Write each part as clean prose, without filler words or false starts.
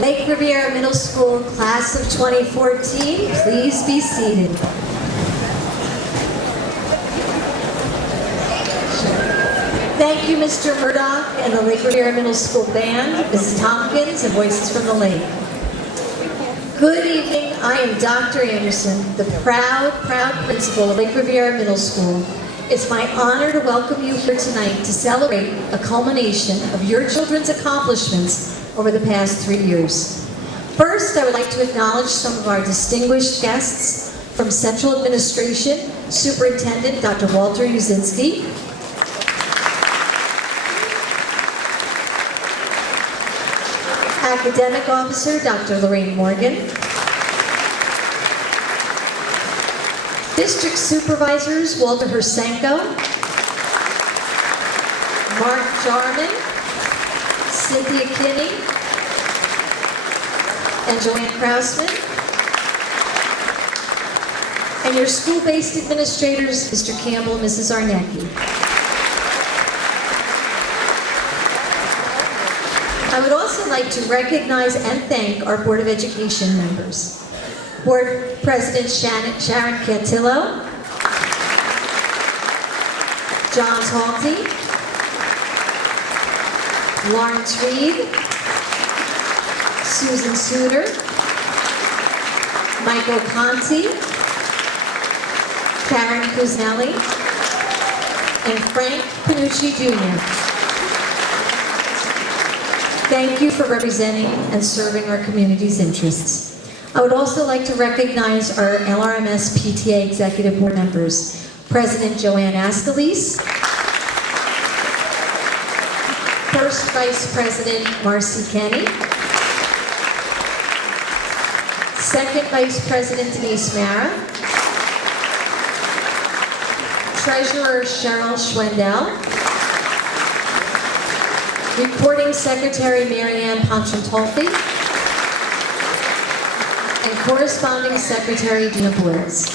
Lake Riviera Middle School class of 2014, please be seated. Thank you, Mr. Murdoch and the Lake Riviera Middle School Band, Mrs. Tompkins, and Voices from the Lake. Good evening, I am Dr. Anderson, the proud principal of Lake Riviera Middle School. It's my honor to welcome you here tonight to celebrate a culmination of your children's accomplishments over the past 3 years. First, I would like to acknowledge some of our distinguished guests from Central Administration, Superintendent Dr. Walter Uzinski, Academic Officer Dr. Lorraine Morgan, District Supervisors Walter Hersenko, Mark Jarman, Cynthia Kinney, and Joanne Krausman, and your school-based administrators, Mr. Campbell and Mrs. Arnecki. I would also like to recognize and thank our Board of Education members. Board President Sharon Cantillo, John Talty, Lawrence Reed, Susan Suter, Michael Conti, Karen Kuznelli, and Frank Panucci Jr. Thank you for representing and serving our community's interests. I would also like to recognize our LRMS PTA Executive Board members, President Joanne Ascalise, First Vice President Marcy Kenny, Second Vice President Denise Mara, Treasurer Cheryl Schwendel, Recording Secretary Marianne Ponchantolfi, and Corresponding Secretary Gina Blitz.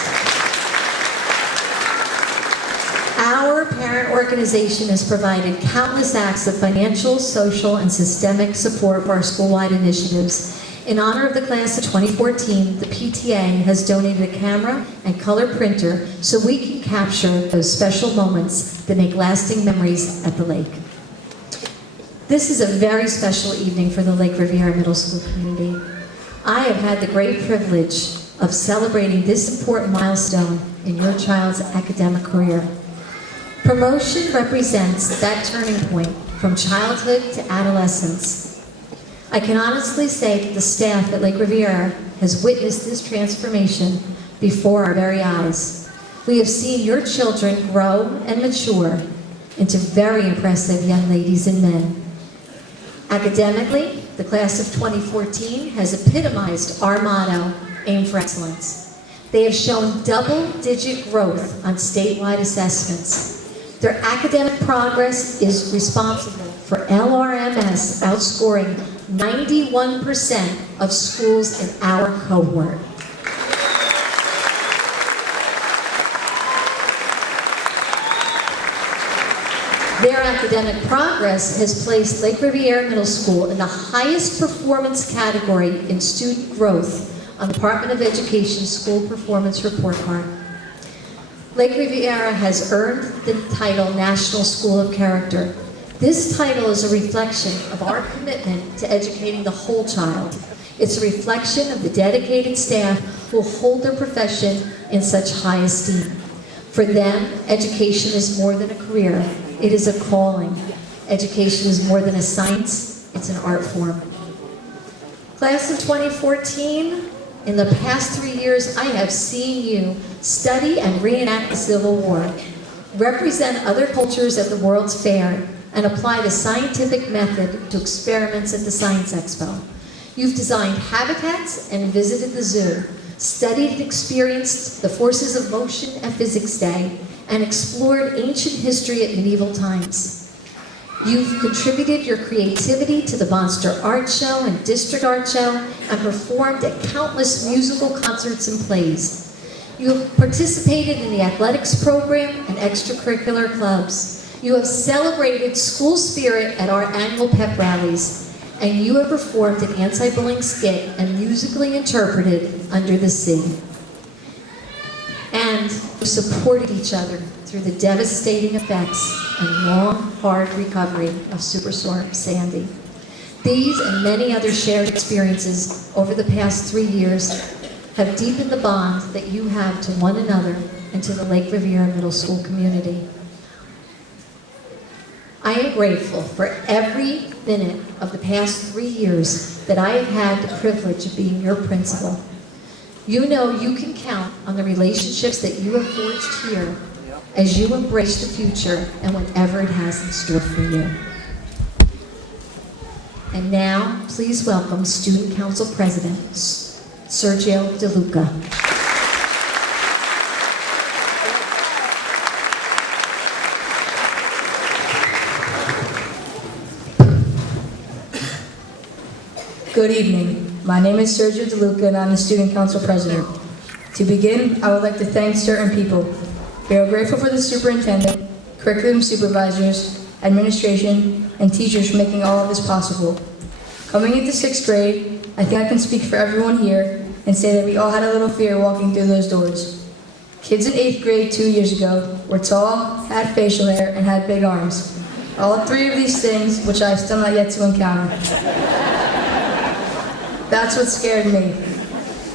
Our parent organization has provided countless acts of financial, social, and systemic support for our school-wide initiatives. In honor of the class of 2014, the PTA has donated a camera and color printer so we can capture those special moments that make lasting memories at the lake. This is a very special evening for the Lake Riviera Middle School community. I have had the great privilege of celebrating this important milestone in your child's academic career. Promotion represents that turning point from childhood to adolescence. I can honestly say that the staff at Lake Riviera has witnessed this transformation before our very eyes. We have seen your children grow and mature into very impressive young ladies and men. Academically, the class of 2014 has epitomized our motto, Aim for Excellence. They have shown double-digit growth on statewide assessments. Their academic progress is responsible for LRMS outscoring 91% of schools in our cohort. Their academic progress has placed Lake Riviera Middle School in the highest performance category in student growth on the Department of Education School Performance Report Card. Lake Riviera has earned the title National School of Character. This title is a reflection of our commitment to educating the whole child. It's a reflection of the dedicated staff who hold their profession in such high esteem. For them, education is more than a career. It is a calling. Education is more than a science, it's an art form. Class of 2014, in the past 3 years, I have seen you study and reenact the Civil War, represent other cultures at the World's Fair, and apply the scientific method to experiments at the Science Expo. You've designed habitats and visited the zoo, studied and experienced the forces of motion at Physics Day, and explored ancient history at medieval times. You've contributed your creativity to the Monster Art Show and District Art Show and performed at countless musical concerts and plays. You have participated in the athletics program and extracurricular clubs. You have celebrated school spirit at our annual pep rallies, and you have performed an anti-bullying skit and musically interpreted Under the Sea. And you supported each other through the devastating effects and long, hard recovery of Superstorm Sandy. These and many other shared experiences over the past 3 years have deepened the bond that you have to one another and to the Lake Riviera Middle School community. I am grateful for every minute of the past 3 years that I have had the privilege of being your principal. You know you can count on the relationships that you have forged here as you embrace the future and whatever it has in store for you. And now, please welcome Student Council President Sergio DeLuca. Good evening. My name is Sergio DeLuca and I'm the Student Council President. To begin, I would like to thank certain people. We are grateful for the superintendent, curriculum supervisors, administration, and teachers for making all of this possible. Coming into 6th grade, I think I can speak for everyone here and say that we all had a little fear walking through those doors. Kids in 8th grade 2 years ago were tall, had facial hair, and had big arms. All 3 of these things, which I have still not yet to encounter. That's what scared me.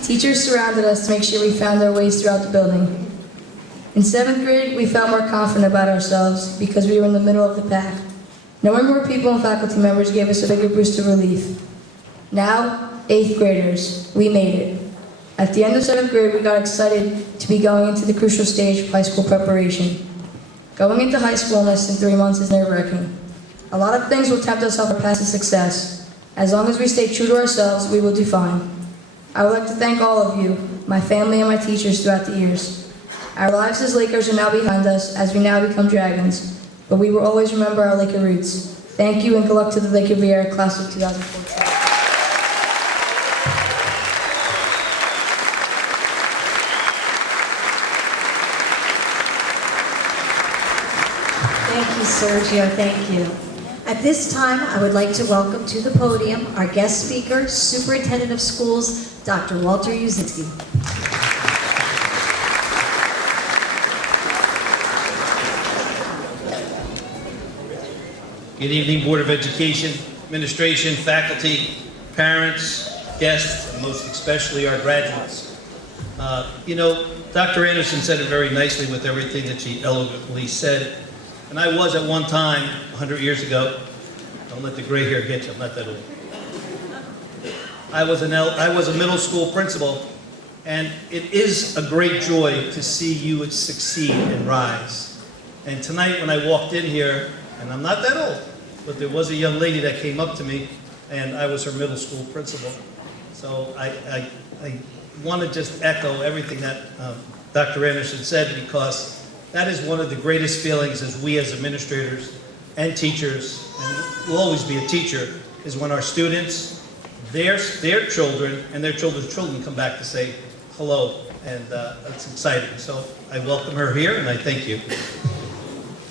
Teachers surrounded us to make sure we found our ways throughout the building. In 7th grade, we felt more confident about ourselves because we were in the middle of the pack. Knowing more people and faculty members gave us a bigger boost of relief. Now, 8th graders, we made it. At the end of 7th grade, we got excited to be going into the crucial stage of high school preparation. Going into high school in less than 3 months is nerve-wracking. A lot of things will tempt us off our path to success. As long as we stay true to ourselves, we will do fine. I would like to thank all of you, my family and my teachers throughout the years. Our lives as Lakers are now behind us as we now become Dragons, but we will always remember our Laker roots. Thank you and good luck to the Lake Riviera class of 2014. Thank you, Sergio. Thank you. At this time, I would like to welcome to the podium our guest speaker, Superintendent of Schools, Dr. Walter Uzinski. Good evening, Board of Education, administration, faculty, parents, guests, and most especially our graduates. Dr. Anderson said it very nicely with everything that she eloquently said. And I was at one time, 100 years ago, don't let the gray hair get you, I'm not that old. I was a middle school principal, and it is a great joy to see you succeed and rise. And tonight when I walked in here, and I'm not that old, but there was a young lady that came up to me, and I was her middle school principal. So I want to just echo everything that Dr. Anderson said, because that is one of the greatest feelings as we as administrators and teachers, and will always be a teacher, is when our students, their children, and their children's children come back to say hello, and that's exciting. So I welcome her here, and I thank you.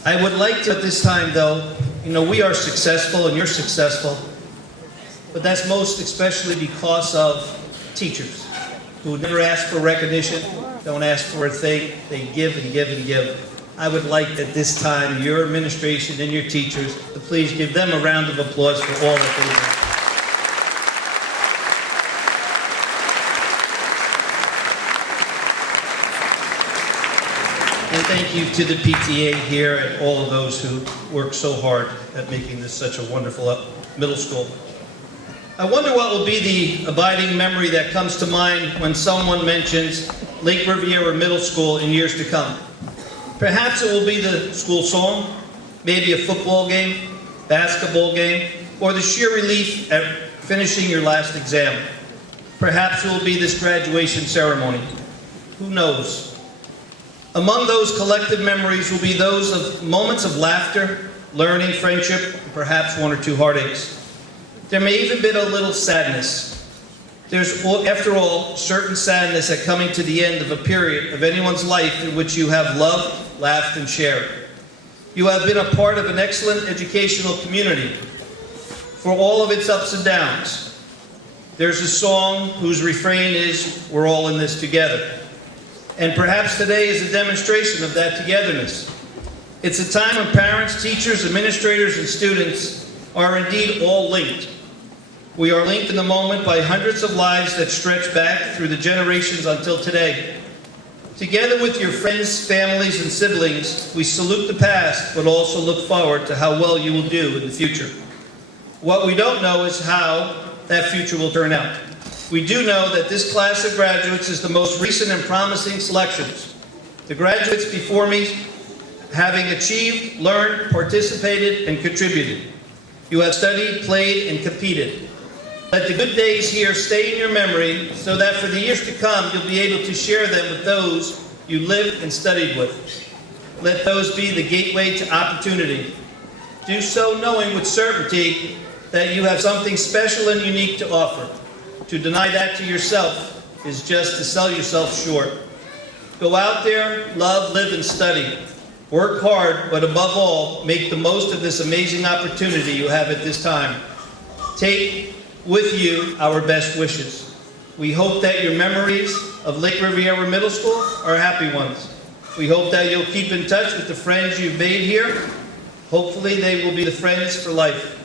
I would like to, at this time though, we are successful and you're successful, but that's most especially because of teachers who never ask for recognition, don't ask for a thing, they give and give and give. I would like at this time your administration and your teachers to please give them a round of applause for all that they do. And thank you to the PTA here and all of those who work so hard at making this such a wonderful middle school. I wonder what will be the abiding memory that comes to mind when someone mentions Lake Riviera Middle School in years to come. Perhaps it will be the school song, maybe a football game, basketball game, or the sheer relief at finishing your last exam. Perhaps it will be this graduation ceremony. Who knows? Among those collective memories will be those of moments of laughter, learning, friendship, and perhaps 1 or 2 heartaches. There may even be a little sadness. There's, after all, certain sadness at coming to the end of a period of anyone's life in which you have loved, laughed, and shared. You have been a part of an excellent educational community. for all of its ups and downs. There's a song whose refrain is, "We're all in this together." And perhaps today is a demonstration of that togetherness. It's a time when parents, teachers, administrators, and students are indeed all linked. We are linked in the moment by hundreds of lives that stretch back through the generations until today. Together with your friends, families, and siblings, we salute the past, but also look forward to how well you will do in the future. What we don't know is how that future will turn out. We do know that this class of graduates is the most recent and promising selections. The graduates before me having achieved, learned, participated, and contributed. You have studied, played, and competed. Let the good days here stay in your memory so that for the years to come, you'll be able to share them with those you lived and studied with. Let those be the gateway to opportunity. Do so knowing with certainty that you have something special and unique to offer. To deny that to yourself is just to sell yourself short. Go out there, love, live, and study. Work hard, but above all, make the most of this amazing opportunity you have at this time. Take with you our best wishes. We hope that your memories of Lake Riviera Middle School are happy ones. We hope that you'll keep in touch with the friends you've made here. Hopefully they will be the friends for life.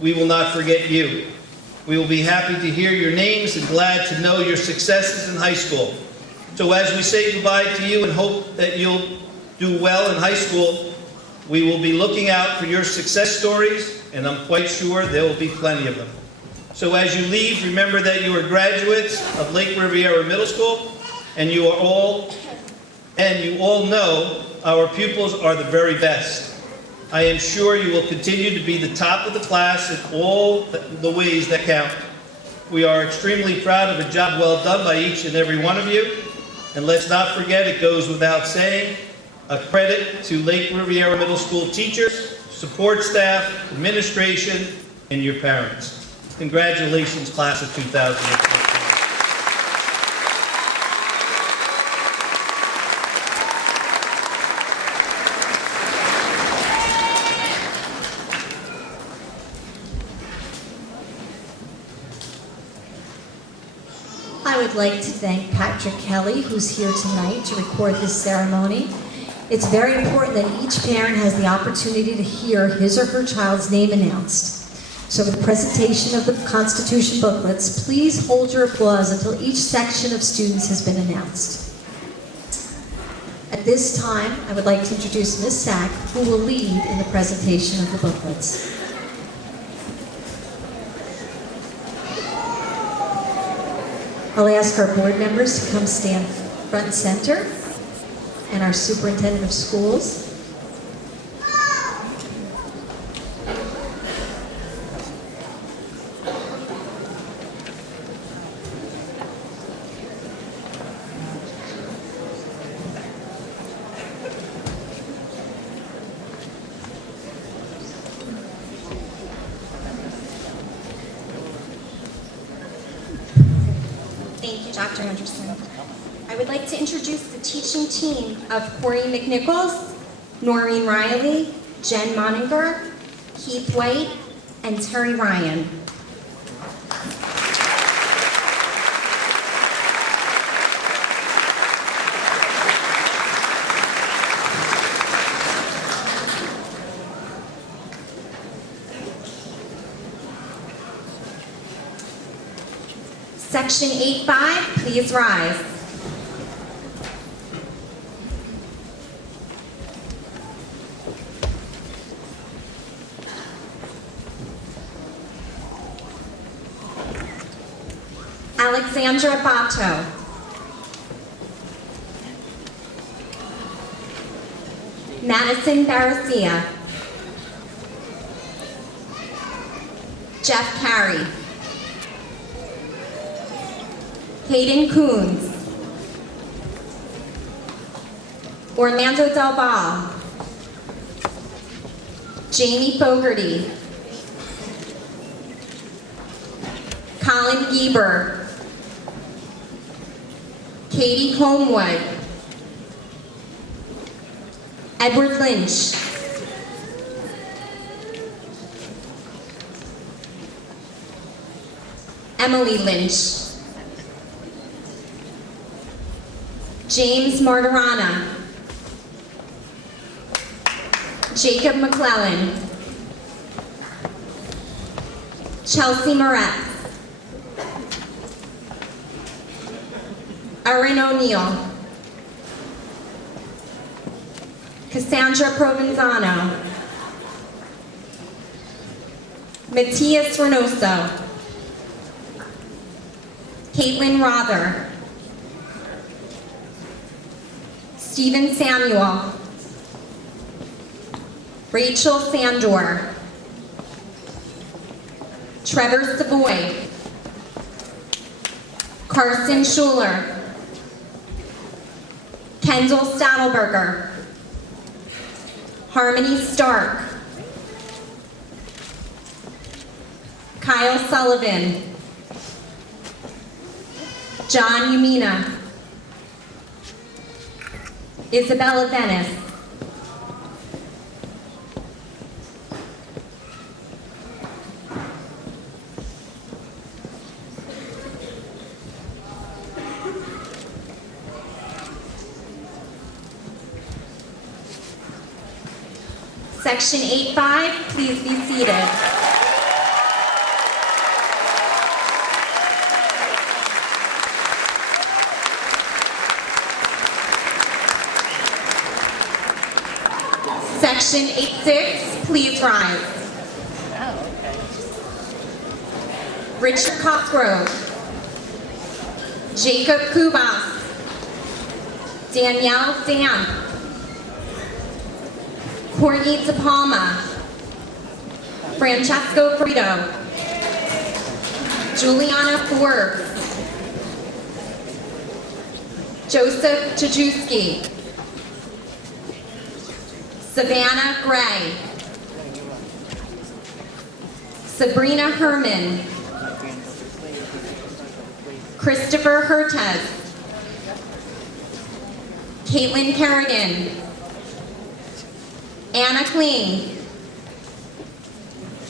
We will not forget you. We will be happy to hear your names and glad to know your successes in high school. So as we say goodbye to you and hope that you'll do well in high school, we will be looking out for your success stories, and I'm quite sure there will be plenty of them. So as you leave, remember that you are graduates of Lake Riviera Middle School, and you all know our pupils are the very best. I am sure you will continue to be the top of the class in all the ways that count. We are extremely proud of a job well done by each and every one of you. And let's not forget, it goes without saying, a credit to Lake Riviera Middle School teachers, support staff, administration, and your parents. Congratulations, class of 2015. I would like to thank Patrick Kelly, who's here tonight to record this ceremony. It's very important that each parent has the opportunity to hear his or her child's name announced. So for the presentation of the Constitution booklets, please hold your applause until each section of students has been announced. At this time, I would like to introduce Ms. Sack, who will lead in the presentation of the booklets. I'll ask our board members to come stand front and center, and our superintendent of schools. Thank you, Dr. Anderson. I would like to introduce the teaching team of Corey McNichols, Noreen Riley, Jen Moninger, Keith White, and Terry Ryan. Section 8-5, please rise. Alexandra Bato. Madison Barracia. Jeff Carey. Hayden Coons. Orlando Del Val. Jamie Fogarty. Colin Gieber. Katie Homewood. Edward Lynch. Emily Lynch. James Martirana. Jacob McClellan. Chelsea Moretz. Erin O'Neill. Cassandra Provenzano. Matthias Reynoso. Caitlin Rother. Stephen Samuel. Rachel Sandor. Trevor Savoy. Carson Schuler. Kendall Stadelberger. Harmony Stark. Kyle Sullivan. John Umina. Isabella Venice. Section 8-5, please be seated. Section 8-6, please rise. Richard Cosgrove. Jacob Kubas. Danielle Damp. Courtney DePalma. Francesco Frito. Juliana Forbes. Joseph Chajewski. Savannah Gray. Sabrina Herman. Christopher Hertez. Caitlin Kerrigan. Anna Kling.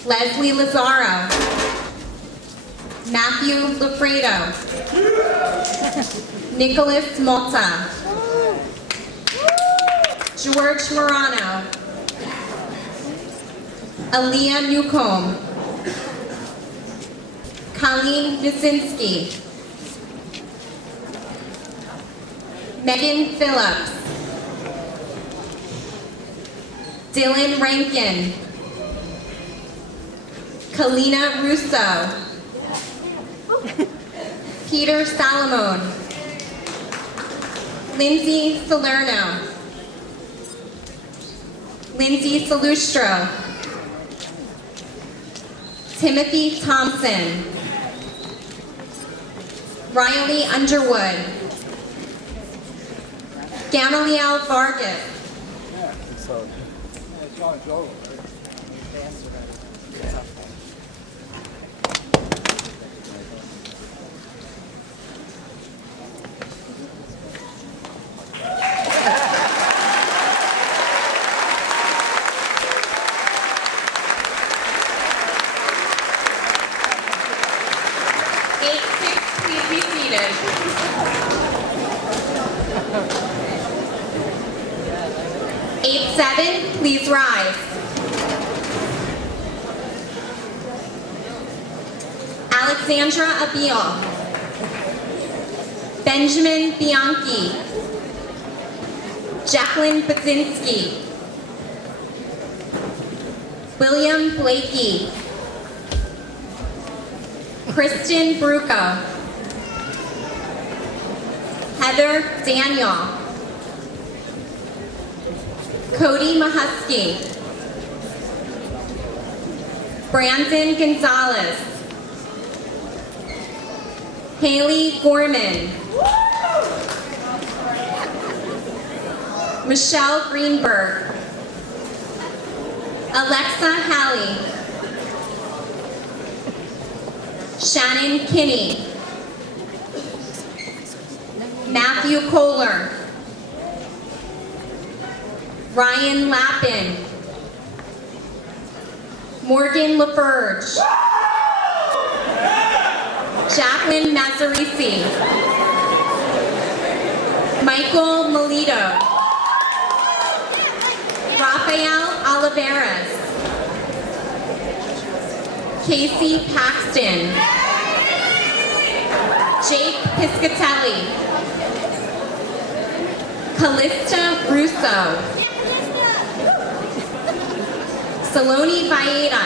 Leslie Lazaro. Matthew Lafredo. Nicholas Malta. George Morano. Aaliyah Newcomb. Colleen Nusinski. Megan Phillips. Dylan Rankin. Kalina Russo. Peter Salomon. Lindsay Salerno. Lindsay Salustro. Timothy Thompson. Riley Underwood. Gamaliel Vargas. Please be seated. 8-7, please rise. Alexandra Abiel. Benjamin Bianchi. Jacqueline Budzinski. William Blakey. Kristen Bruco. Heather Daniel. Cody Mahusky. Brandon Gonzalez. Haley Gorman. Michelle Greenberg. Alexa Halley. Shannon Kinney. Matthew Kohler. Ryan Lappin. Morgan LaFerge. Jacqueline Mazzarisi. Michael Melito. Rafael Oliveras. Casey Paxton. Jake Piscatelli. Callista Russo. Saloni Valleda.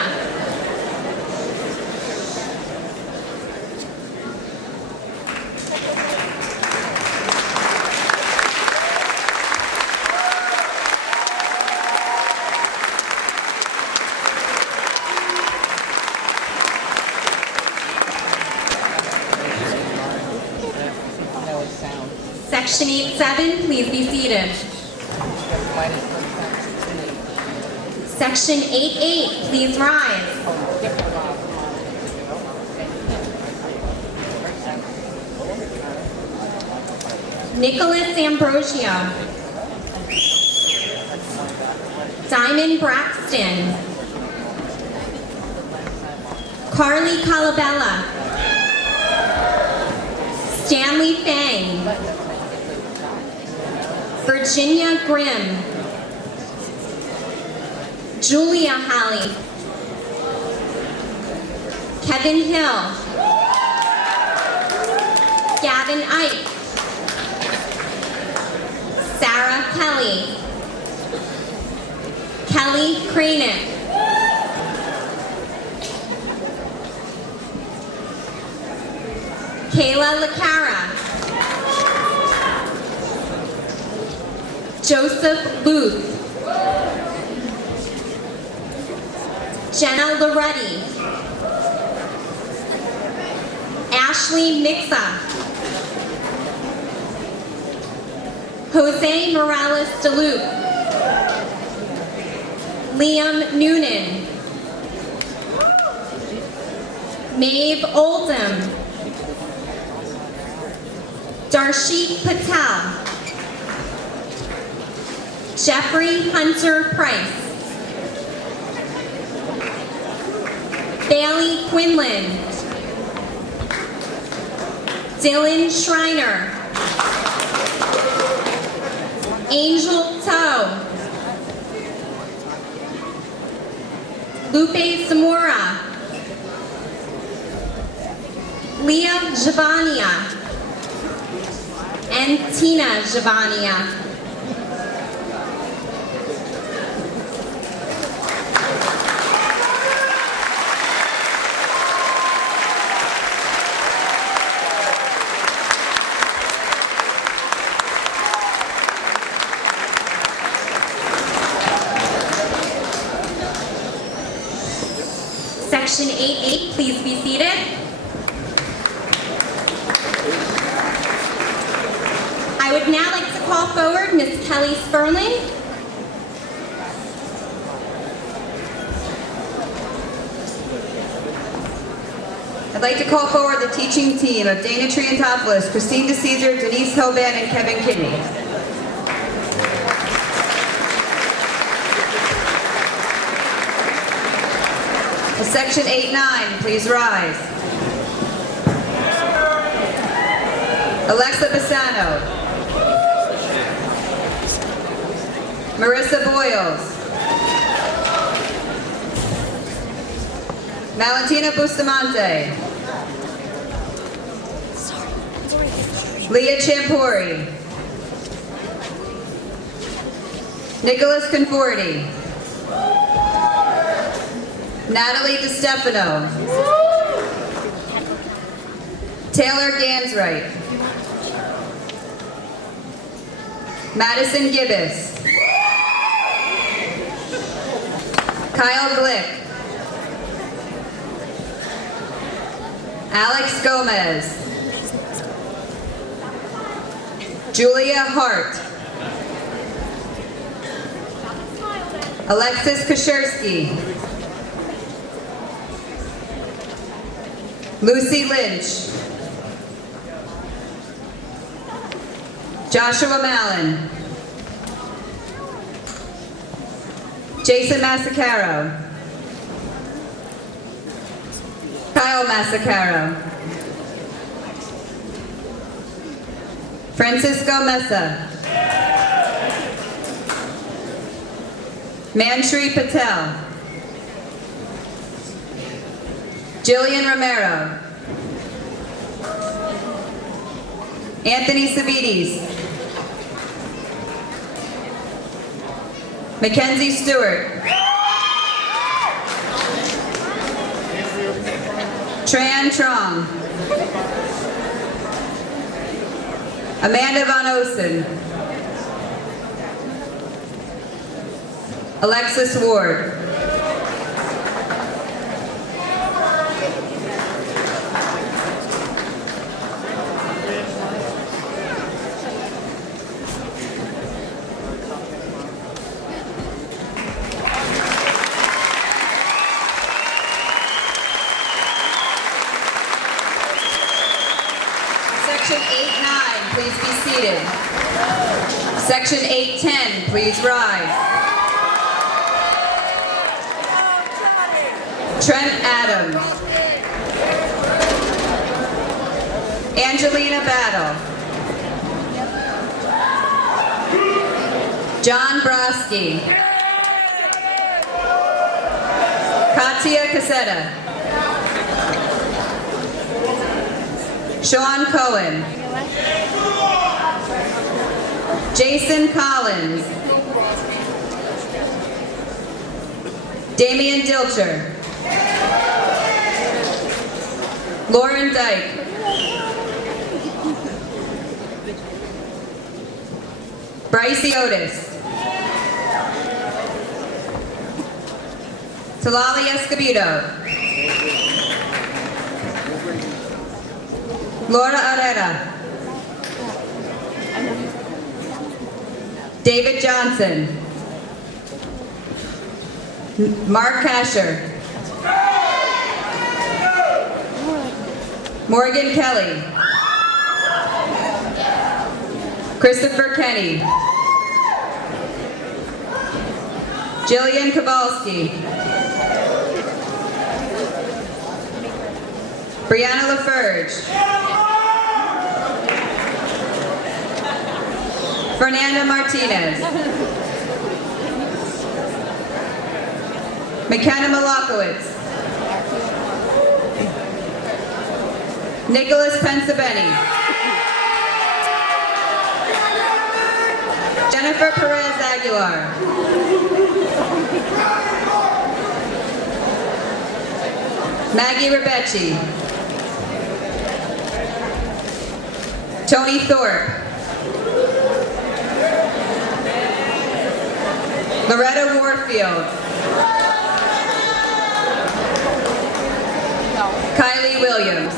Section 8-7, please be seated. Section 8-8, please rise. Nicholas Ambrosio. Diamond Braxton. Carly Calabella. Stanley Fang. Virginia Grimm. Julia Halley. Kevin Hill. Gavin Ike. Sarah Kelly. Kelly Cranick. Kayla LaCara. Joseph Booth. Jenna Loretti. Ashley Mixa. Jose Morales DeLuke. Liam Noonan. Maeve Oldham. Darshit Patel. Jeffrey Hunter Price. Bailey Quinlan. Dylan Schreiner. Angel Toe. Lupe Zamora. Leah Javania. And Tina Javania. Section 8-8, please be seated. I would now like to call forward Ms. Kelly Sperling. I'd like to call forward the teaching team of Dana Triantopoulos, Christine DeCesar, Denise Hoban, and Kevin Kidney. Section 8-9, please rise. Alexa Bassano. Marissa Boyles. Valentina Bustamante. Leah Champori. Nicholas Conforti. Natalie DeStefano. Taylor Ganswright. Madison Gibbous. Kyle Glick. Alex Gomez. Julia Hart. Alexis Kashersky. Lucy Lynch. Joshua Mallon. Jason Massacaro. Kyle Massacaro. Francisco Mesa. Manshri Patel. Jillian Romero. Anthony Savides. Mackenzie Stewart. Tran Trong. Amanda Von Osen. Alexis Ward. Section 8-9, please be seated. Section 8-10, please rise. Trent Adams. Angelina Battle. John Broski. Katia Casetta. Sean Cohen. Jason Collins. Damian Dilcher. Lauren Dyke. Bryce Otis. Talali Escobedo. Laura Arrera. David Johnson. Mark Kasher. Morgan Kelly. Christopher Kenny. Jillian Kowalski. Brianna LaFerge. Fernanda Martinez. McKenna Malakowitz. Nicholas Pensabeni. Jennifer Perez Aguilar. Maggie Rebecci. Tony Thorpe. Loretta Warfield. Kylie Williams.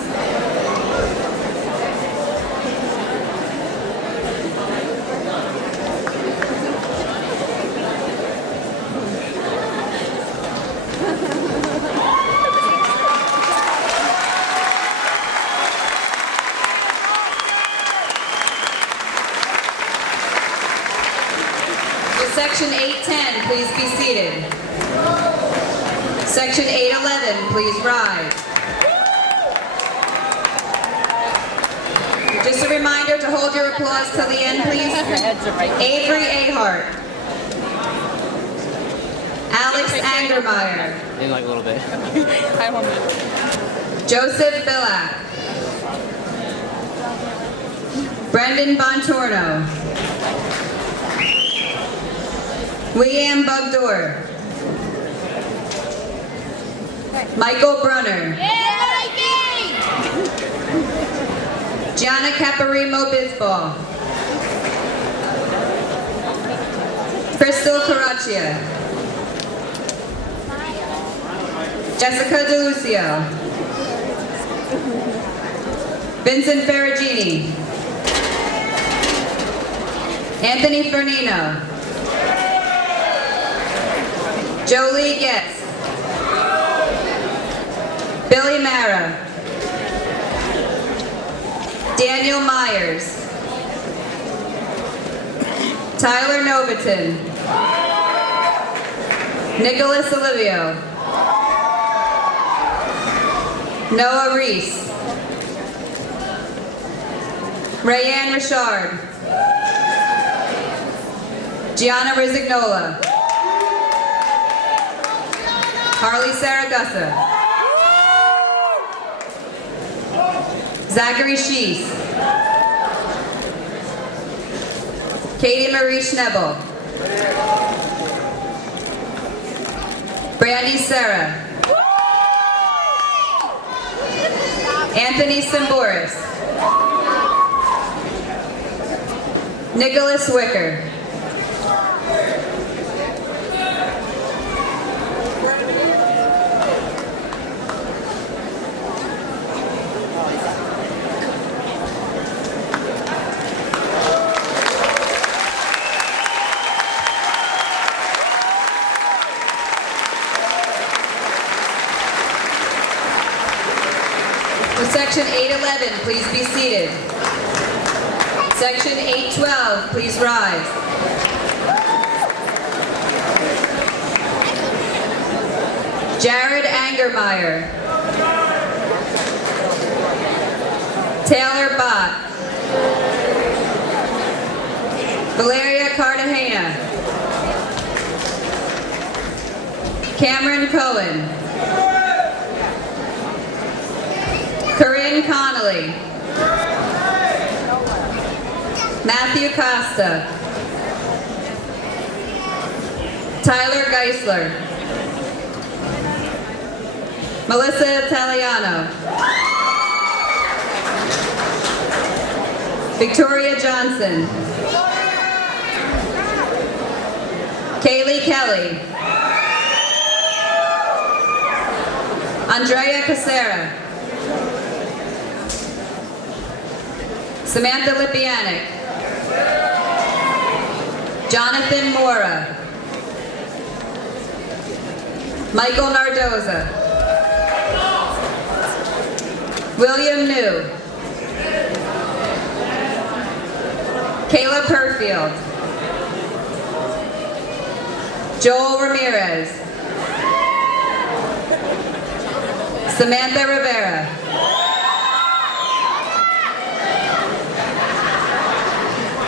Section 8-10, please be seated. Section 8-11, please rise. Just a reminder to hold your applause till the end, please. Avery Ahart. Alex Angermeyer. In like a little bit. Joseph Billack. Brendan Bontorno. Leanne Bugdor. Michael Brunner. Gianna Caparimo Bisbal. Crystal Caraccia. Jessica DeLucio. Vincent Ferragini. Anthony Fernino. Jolie Getz. Billy Mara. Daniel Myers. Tyler Noviton. Nicholas Olivio. Noah Reese. Rayanne Richard. Gianna Rizignola. Harley Saragusa. Zachary Shees. Katie Marie Schnebel. Brandy Serra. Anthony Simboris. Nicholas Wicker. With Section 811, please be seated. Section 812, please rise. Jared Angermeyer. Taylor Bott. Valeria Cartagena. Cameron Cohen. Corinne Connolly. Matthew Costa. Tyler Geisler. Melissa Italiano. Victoria Johnson. Kaylee Kelly. Andrea Casera. Samantha Lipianic. Jonathan Mora. Michael Nardoza. William New. Kayla Perfield. Joel Ramirez. Samantha Rivera.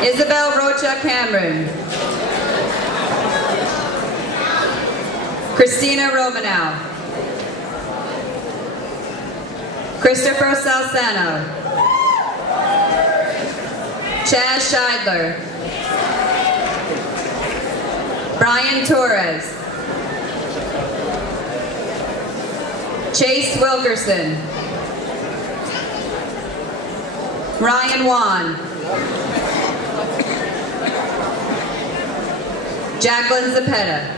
Isabel Rocha Cameron. Christina Romanow. Christopher Salsano. Chaz Scheidler. Brian Torres. Chase Wilkerson. Ryan Wan. Jacqueline Zapeta.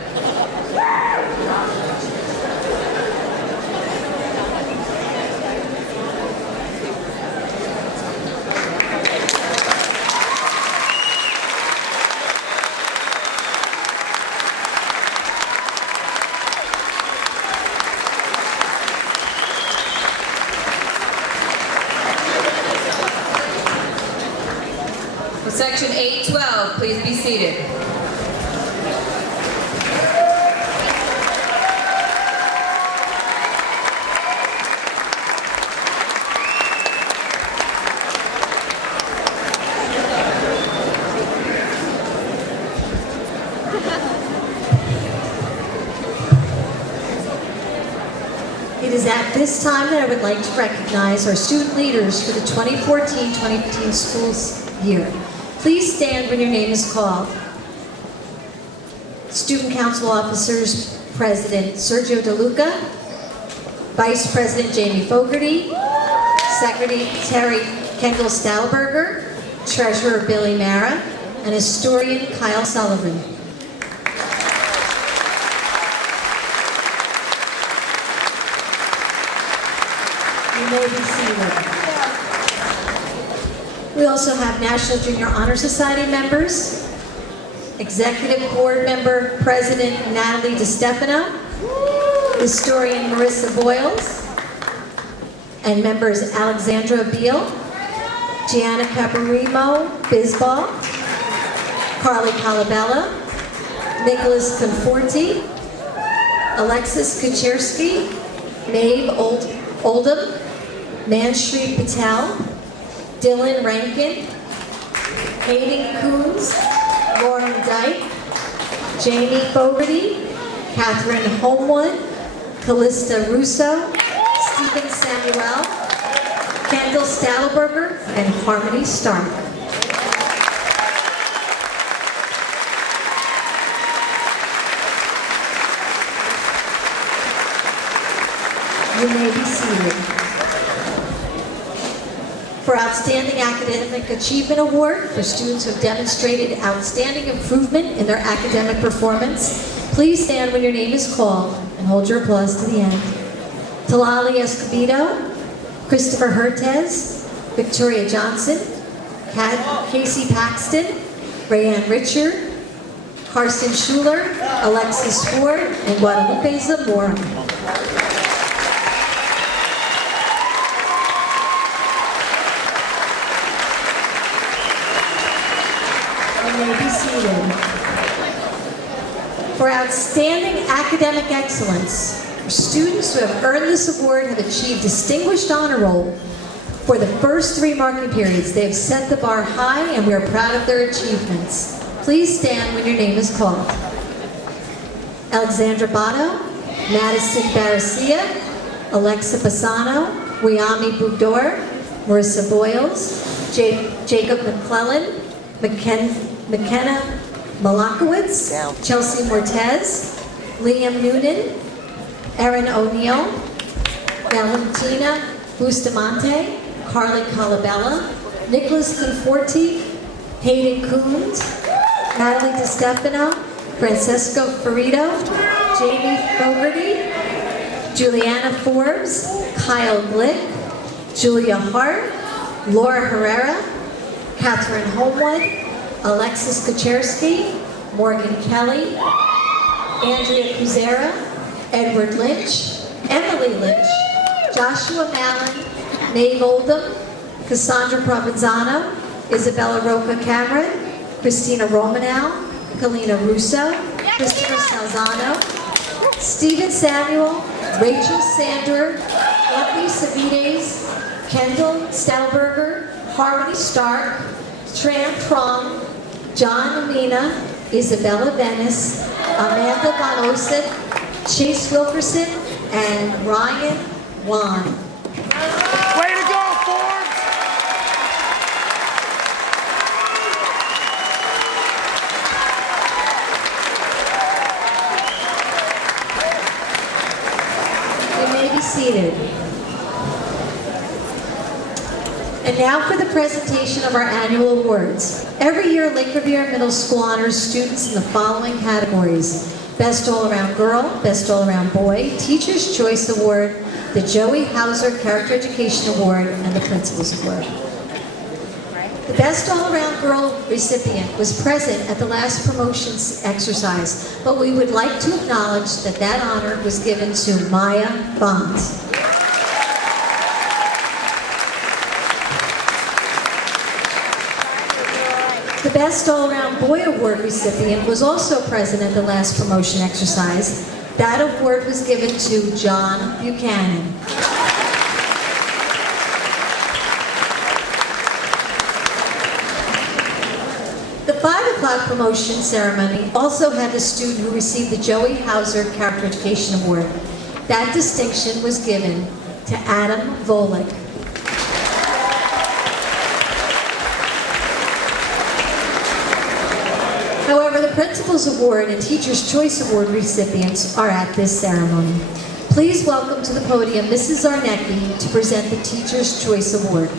With Section 812, please be seated. It is at this time that I would like to recognize our student leaders for the 2014-2015 school year. Please stand when your name is called. Student Council Officers, President Sergio DeLuca, Vice President Jamie Fogarty, Secretary Kendall Stahlberger, Treasurer Billy Mara, and Historian Kyle Sullivan. You may be seated. We also have National Junior Honor Society members, Executive Board Member President Natalie DiStefano, Historian Marissa Boyles, and members Alexandra Beal, Gianna Caparimo Bisbal, Carly Calabella, Nicholas Conforti, Alexis Kuchersky, Maeve Oldham, Manshri Patel, Dylan Rankin, Hayden Coons, Lauren Dyke, Jamie Fogarty, Catherine Homewood, Callista Russo, Stephen Samuel, Kendall Stadelberger, and Harmony Stark. You may be seated. For Outstanding Academic Achievement Award for students who have demonstrated outstanding improvement in their academic performance, please stand when your name is called and hold your applause to the end. Talali Escobedo, Christopher Hertez, Victoria Johnson, Casey Paxton, Rayanne Richard, Carson Schuler, Alexis Ford, and Guadalupe Zamora. You may be seated. For outstanding academic excellence, students who have earned this award have achieved distinguished honor roll for the first 3 marking periods. They have set the bar high, and we are proud of their achievements. Please stand when your name is called. Alexandra Bato, Madison Barracia, Alexa Pisano, Wiami Bugdor, Marissa Boyles, Jacob McClellan, McKenna Malakowitz, Chelsea Mortez, Liam Noonan, Erin O'Neill, Valentina Bustamante, Carly Colabella, Nicholas Conforti, Hayden Coons, Natalie DiStefano, Francesco Ferrito, Jamie Fogarty, Juliana Forbes, Kyle Glick, Julia Hart, Laura Herrera, Catherine Homewood, Alexis Kachersky, Morgan Kelly, Andrea Kuzera, Edward Lynch, Emily Lynch, Joshua Mallon, Mae Oldham, Cassandra Provenzano, Isabella Roca Cameron, Christina Romanow, Kalina Russo, Christopher Salzano, Stephen Samuel, Rachel Sander, Anthony Savides, Kendall Stadelberger, Harmony Stark, Tran Trong, John Amina, Isabella Venice, Amanda Von Osen, Chase Wilkerson, and Ryan Wan. Way to go, Forbes! You may be seated. And now for the presentation of our annual awards. Every year, Lake Revere Middle School honors students in the following categories: Best All-Around Girl, Best All-Around Boy, Teacher's Choice Award, the Joey Hauser Character Education Award, and the Principal's Award. The Best All-Around Girl recipient was present at the last promotions exercise, but we would like to acknowledge that that honor was given to Maya Bond. The Best All-Around Boy Award recipient was also present at the last promotion exercise. That award was given to John Buchanan. The 5 o'clock promotion ceremony also had the student who received the Joey Hauser Character Education Award. That distinction was given to Adam Volek. However, the Principal's Award and Teacher's Choice Award recipients are at this ceremony. Please welcome to the podium Mrs. Zarnecki to present the Teacher's Choice Award.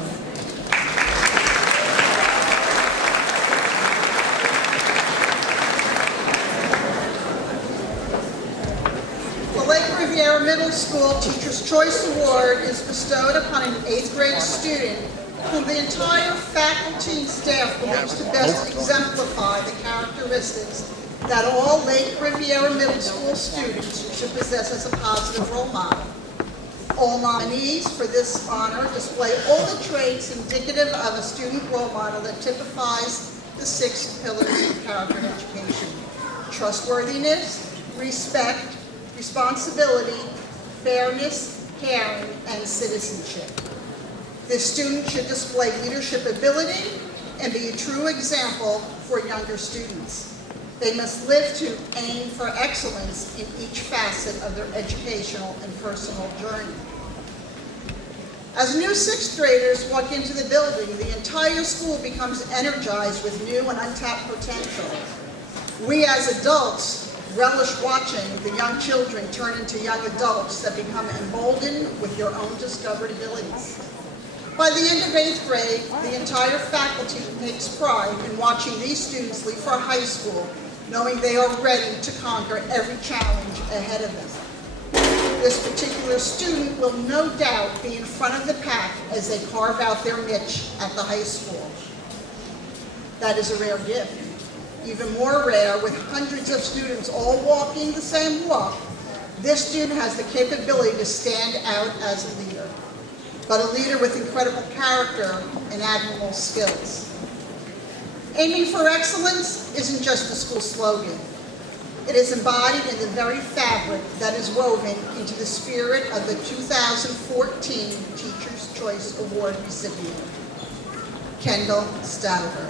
The Lake Riviera Middle School Teacher's Choice Award is bestowed upon an 8th grade student whom the entire faculty and staff believes to best exemplify the characteristics that all Lake Riviera Middle School students should possess as a positive role model. All nominees for this honor display all the traits indicative of a student role model that typifies the 6 pillars of character education: trustworthiness, respect, responsibility, fairness, caring, and citizenship. This student should display leadership ability and be a true example for younger students. They must live to aim for excellence in each facet of their educational and personal journey. As new sixth graders walk into the building, the entire school becomes energized with new and untapped potential. We as adults relish watching the young children turn into young adults that become emboldened with their own discovered abilities. By the end of 8th grade, the entire faculty takes pride in watching these students leave for high school, knowing they are ready to conquer every challenge ahead of them. This particular student will no doubt be in front of the pack as they carve out their niche at the high school. That is a rare gift. Even more rare, with hundreds of students all walking the same walk, this student has the capability to stand out as a leader, but a leader with incredible character and admirable skills. Aiming for excellence isn't just a school slogan. It is embodied in the very fabric that is woven into the spirit of the 2014 Teacher's Choice Award recipient, Kendall Stauber.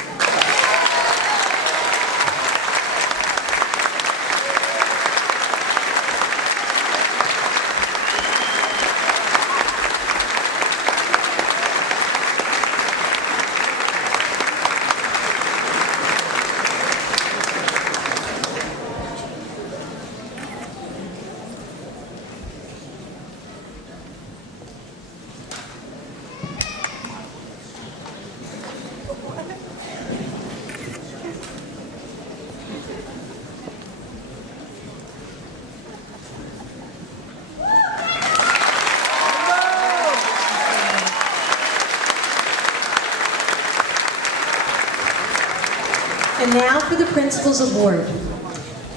And now for the Principal's Award.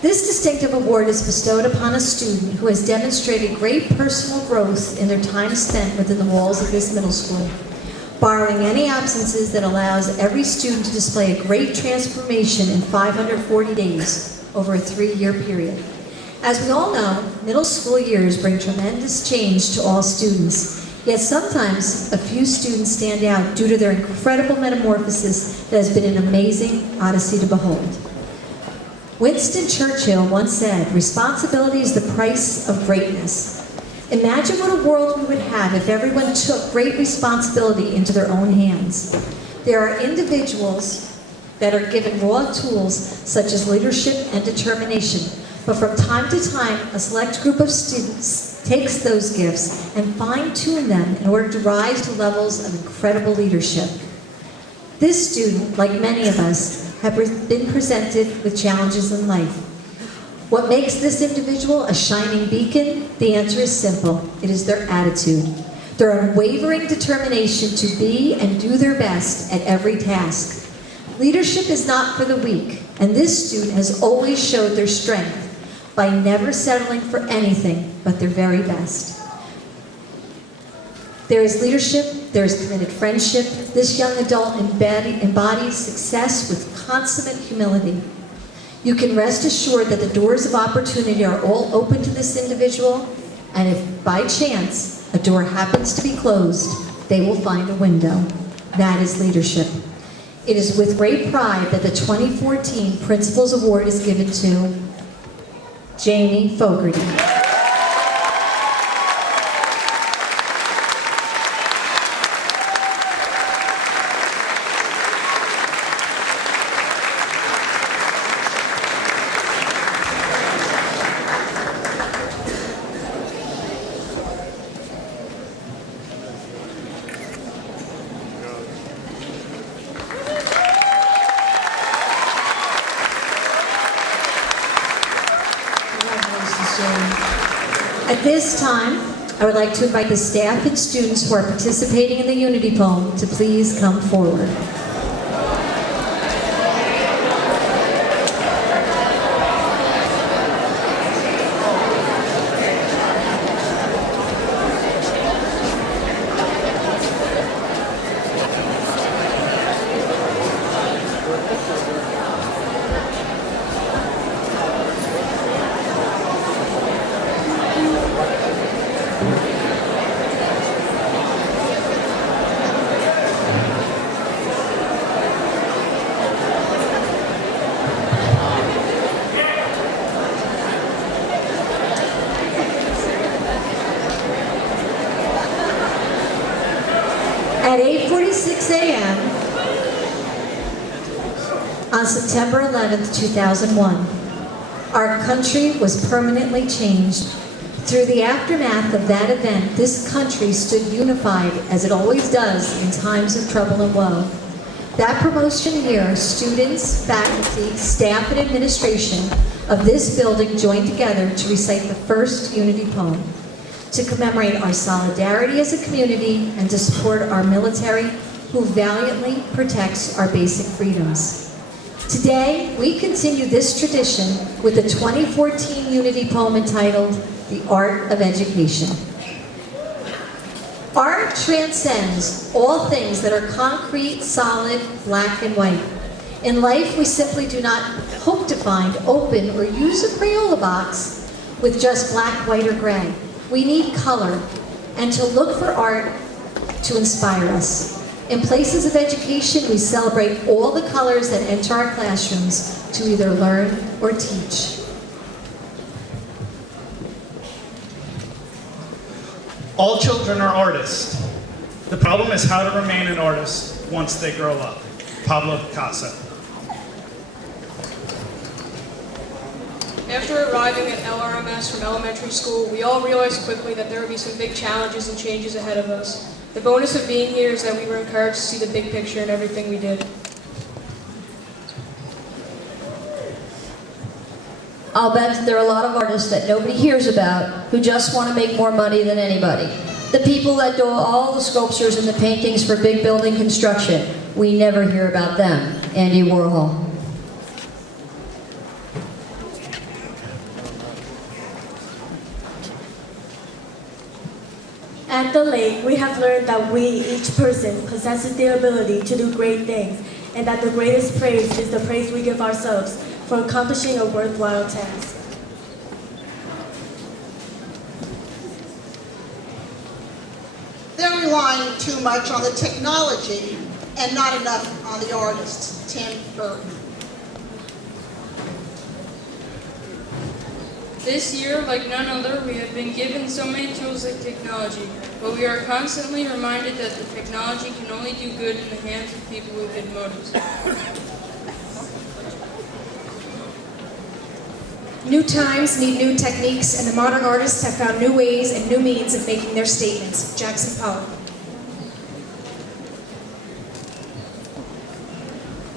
This distinctive award is bestowed upon a student who has demonstrated great personal growth in their time spent within the walls of this middle school, borrowing any absences that allows every student to display a great transformation in 540 days over a 3-year period. As we all know, middle school years bring tremendous change to all students. Yet sometimes a few students stand out due to their incredible metamorphosis that has been an amazing odyssey to behold. Winston Churchill once said, "Responsibility is the price of greatness." Imagine what a world we would have if everyone took great responsibility into their own hands. There are individuals that are given raw tools such as leadership and determination, but from time to time, a select group of students takes those gifts and fine-tune them in order to rise to levels of incredible leadership. This student, like many of us, have been presented with challenges in life. What makes this individual a shining beacon? The answer is simple. It is their attitude. Their unwavering determination to be and do their best at every task. Leadership is not for the weak, and this student has always showed their strength by never settling for anything but their very best. There is leadership, there is committed friendship. This young adult embodies success with consummate humility. You can rest assured that the doors of opportunity are all open to this individual, and if by chance a door happens to be closed, they will find a window. That is leadership. It is with great pride that the 2014 Principal's Award is given to Jamie Fogarty. At this time, I would like to invite the staff and students who are participating in the Unity Poem to please come forward. on September 11, 2001. Our country was permanently changed. Through the aftermath of that event, this country stood unified, as it always does in times of trouble and woe. That promotion year, students, faculty, staff, and administration of this building joined together to recite the first unity poem, to commemorate our solidarity as a community and to support our military who valiantly protects our basic freedoms. Today, we continue this tradition with the 2014 unity poem entitled, "The Art of Education." Art transcends all things that are concrete, solid, black, and white. In life, we simply do not hope to find, open, or use a Crayola box with just black, white, or gray. We need color, and to look for art to inspire us. In places of education, we celebrate all the colors that enter our classrooms to either learn or teach. All children are artists. The problem is how to remain an artist once they grow up. Pablo Picasso. After arriving at LRMS from elementary school, we all realized quickly that there would be some big challenges and changes ahead of us. The bonus of being here is that we were encouraged to see the big picture in everything we did. I'll bet that there are a lot of artists that nobody hears about who just want to make more money than anybody. The people that do all the sculptures and the paintings for big building construction, we never hear about them. Andy Warhol. At the lake, we have learned that each person, possesses the ability to do great things, and that the greatest praise is the praise we give ourselves for accomplishing a worthwhile task. They're relying too much on the technology and not enough on the artists. Tim Burton. This year, like none other, we have been given so many tools like technology, but we are constantly reminded that the technology can only do good in the hands of people with good motives. New times need new techniques, and the modern artists have found new ways and new means of making their statements. Jackson Pollock.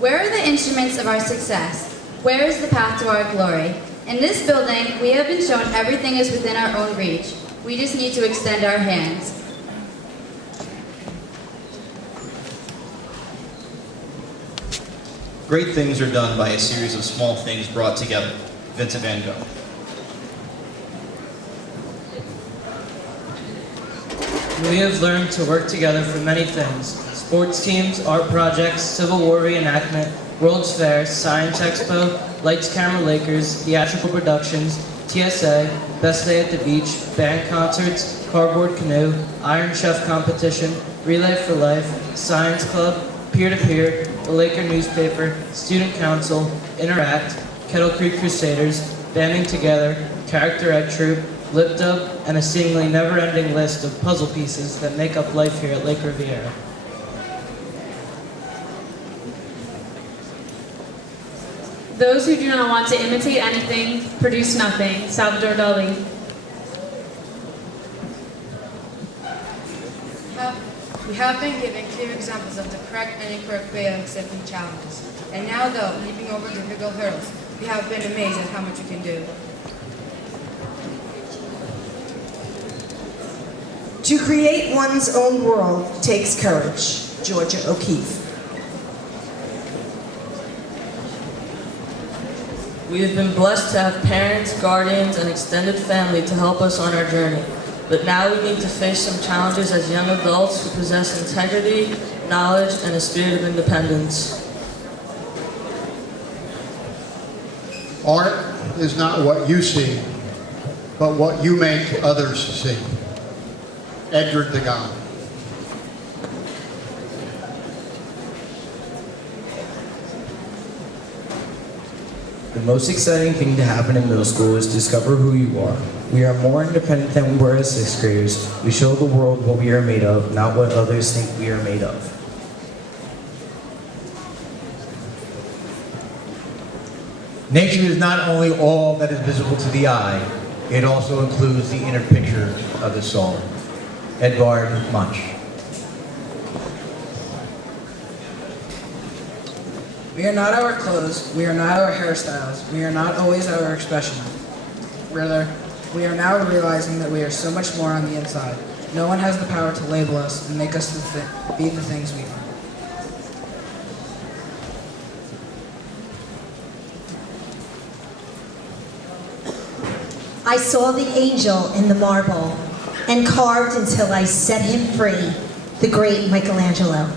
Where are the instruments of our success? Where is the path to our glory? In this building, we have been shown everything is within our own reach. We just need to extend our hands. Great things are done by a series of small things brought together. Vincent van Gogh. We have learned to work together for many things. Sports teams, art projects, Civil War reenactment, World's Fair, Science Expo, Lights Camera Lakers, theatrical productions, TSA, Best Day at the Beach, band concerts, Cardboard Canoe, Iron Chef competition, Relay for Life, Science Club, Peer-to-Peer, the Laker newspaper, Student Council, Interact, Kettle Creek Crusaders, Banding Together, Character Ed Troop, Lip Dub, and a seemingly never-ending list of puzzle pieces that make up life here at Lake Riviera. Those who do not want to imitate anything produce nothing. Salvador Dali. We have been given clear examples of the correct and incorrect way of accepting challenges. And now, though, leaping over difficult hurdles, we have been amazed at how much we can do. To create one's own world takes courage. Georgia O'Keeffe. We have been blessed to have parents, guardians, and extended family to help us on our journey. But now we need to face some challenges as young adults who possess integrity, knowledge, and a spirit of independence. Art is not what you see, but what you make others see. Edward Degas. The most exciting thing to happen in middle school is discover who you are. We are more independent than we were as sixth graders. We show the world what we are made of, not what others think we are made of. Nature is not only all that is visible to the eye, it also includes the inner picture of the soul. Edvard Munch. We are not our clothes, we are not our hairstyles, we are not always our expression. Rather, we are now realizing that we are so much more on the inside. No one has the power to label us and make us be the things we are. I saw the angel in the marble and carved until I set him free, the great Michelangelo.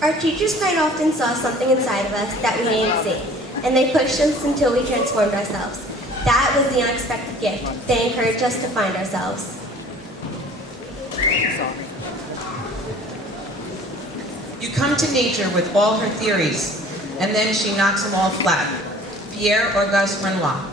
Our teachers quite often saw something inside of us that we didn't see, and they pushed us until we transformed ourselves. That was the unexpected gift. They encouraged us to find ourselves. You come to nature with all her theories, and then she knocks them all flat. Pierre Auguste Renoir.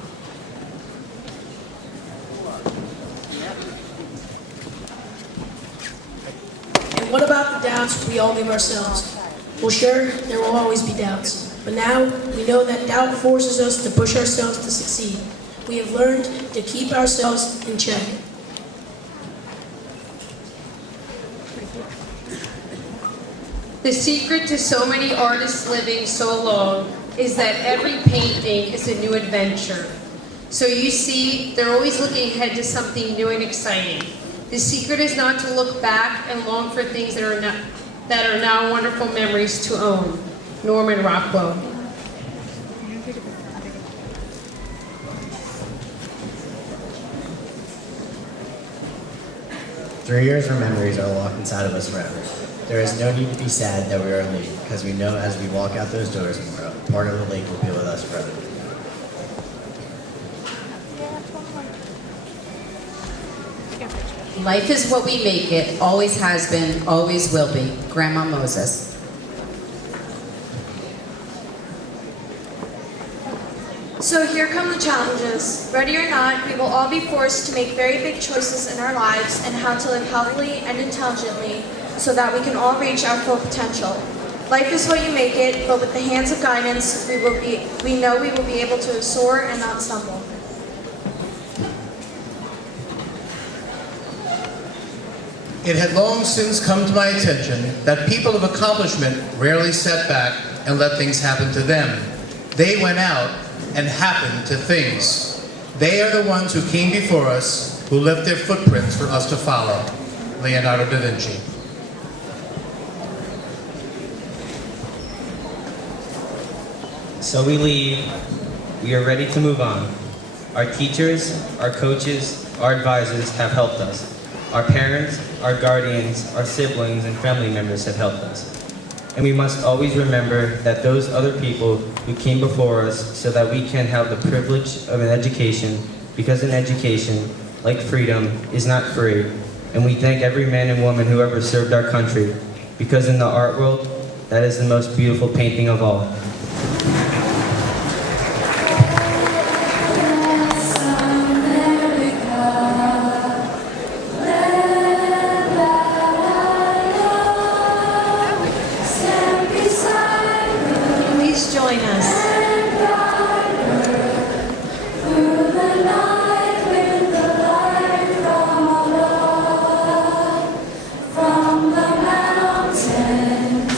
And what about the doubts we all give ourselves? Well, sure, there will always be doubts. But now we know that doubt forces us to push ourselves to succeed. We have learned to keep ourselves in check. The secret to so many artists living so long is that every painting is a new adventure. So you see, they're always looking ahead to something new and exciting. The secret is not to look back and long for things that are now wonderful memories to own. Norman Rockwell. "3 years or memories are locked inside of us forever. There is no need to be sad that we are leaving, because we know as we walk out those doors and grow, part of the lake will be with us forever." Life is what we make it, always has been, always will be. Grandma Moses. So here come the challenges. Ready or not, we will all be forced to make very big choices in our lives and how to live healthily and intelligently so that we can all reach our full potential. Life is what you make it, but with the hands of guidance, we know we will be able to soar and not stumble. It had long since come to my attention that people of accomplishment rarely sat back and let things happen to them. They went out and happened to things. They are the ones who came before us, who left their footprints for us to follow. Leonardo da Vinci. So we leave. We are ready to move on. Our teachers, our coaches, our advisors have helped us. Our parents, our guardians, our siblings, and family members have helped us. And we must always remember that those other people who came before us so that we can have the privilege of an education, because an education, like freedom, is not free. And we thank every man and woman who ever served our country, because in the art world, that is the most beautiful painting of all. Please join us. From the mountains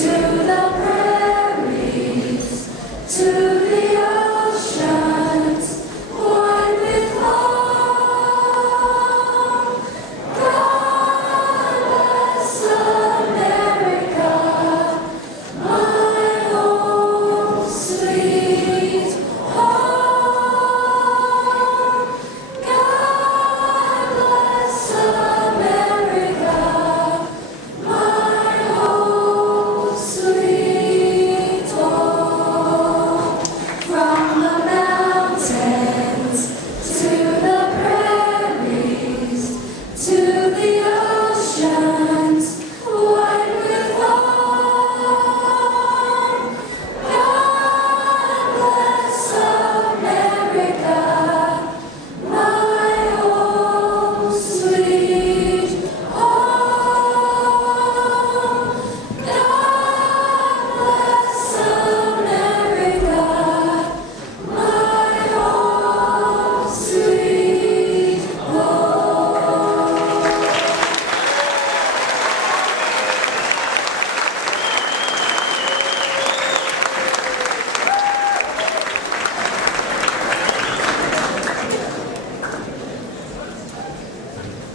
to the prairie.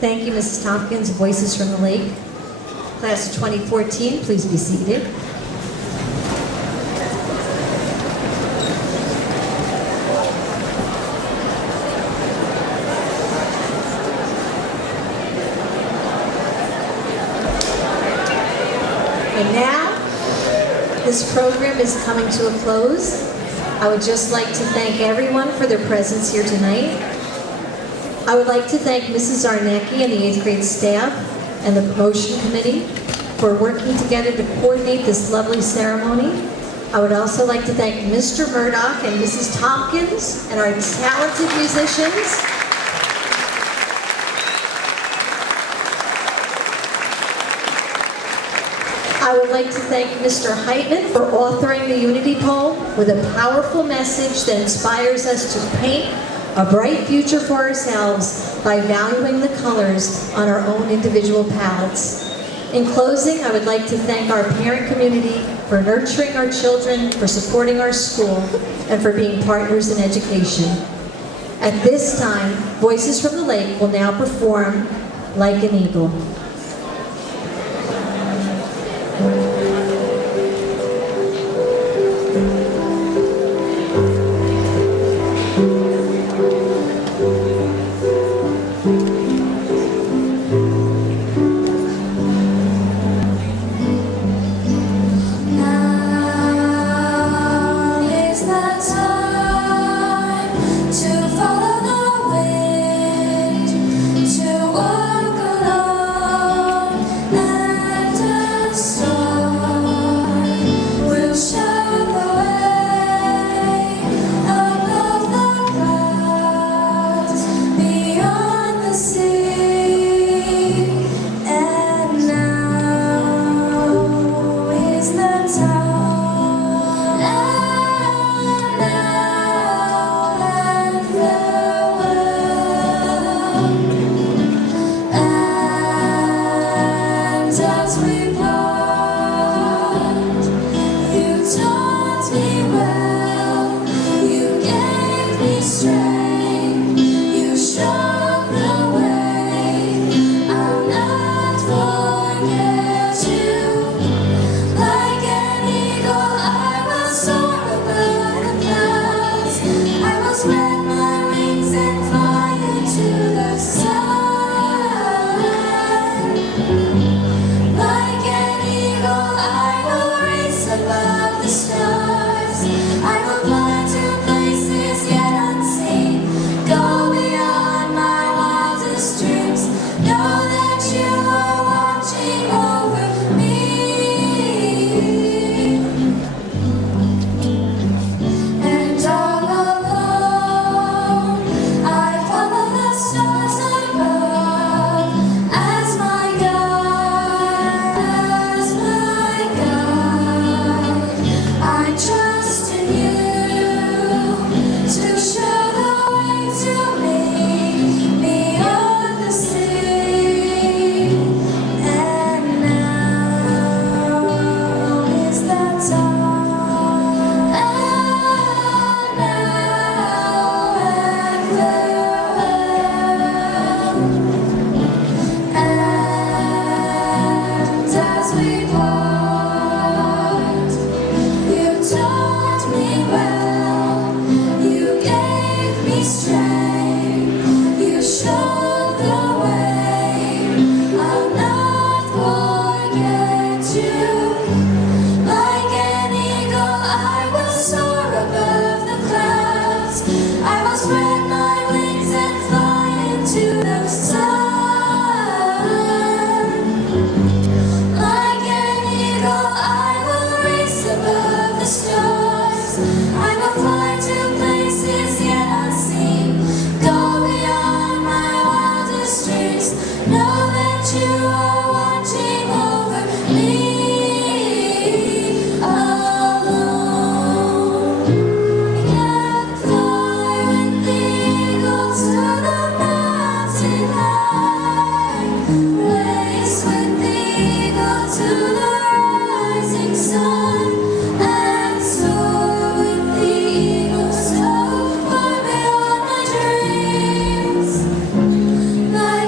Thank you, Mrs. Tompkins, Voices from the Lake. Class of 2014, please be seated. And now, this program is coming to a close. I would just like to thank everyone for their presence here tonight. I would like to thank Mrs. Zarnecki and the 8th grade staff and the promotion committee for working together to coordinate this lovely ceremony. I would also like to thank Mr. Murdoch and Mrs. Tompkins and our talented musicians. I would like to thank Mr. Heitman for authoring the Unity poem with a powerful message that inspires us to paint a bright future for ourselves by valuing the colors on our own individual palettes. In closing, I would like to thank our parent community for nurturing our children, for supporting our school, and for being partners in education. At this time, Voices from the Lake will now perform Like an Eagle. Like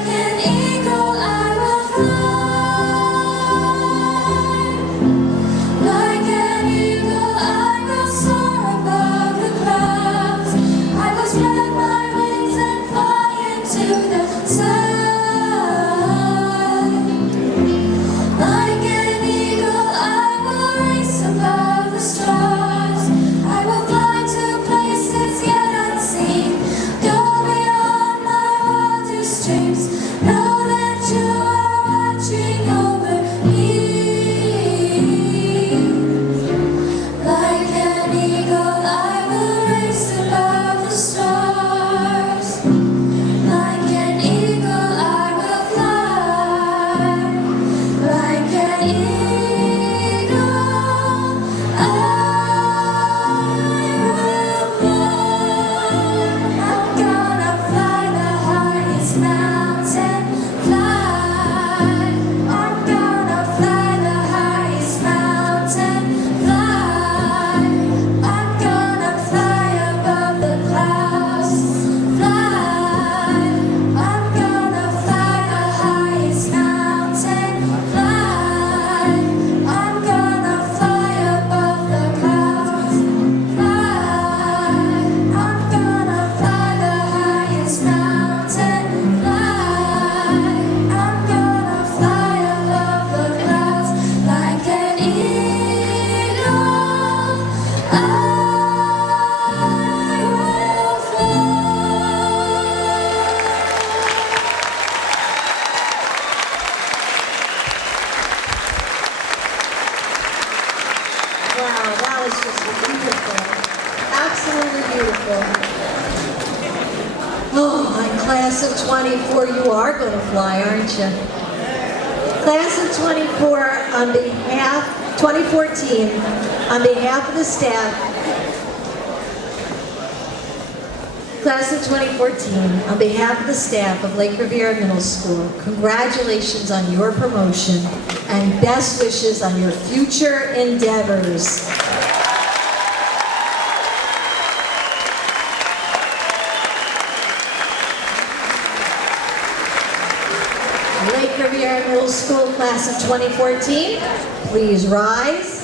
an eagle. Class of 24, you are going to fly, aren't you? Class of 24, on behalf, 2014, on behalf of the staff, Class of 2014, on behalf of the staff of Lake Riviera Middle School, congratulations on your promotion and best wishes on your future endeavors. Lake Riviera Middle School Class of 2014, please rise.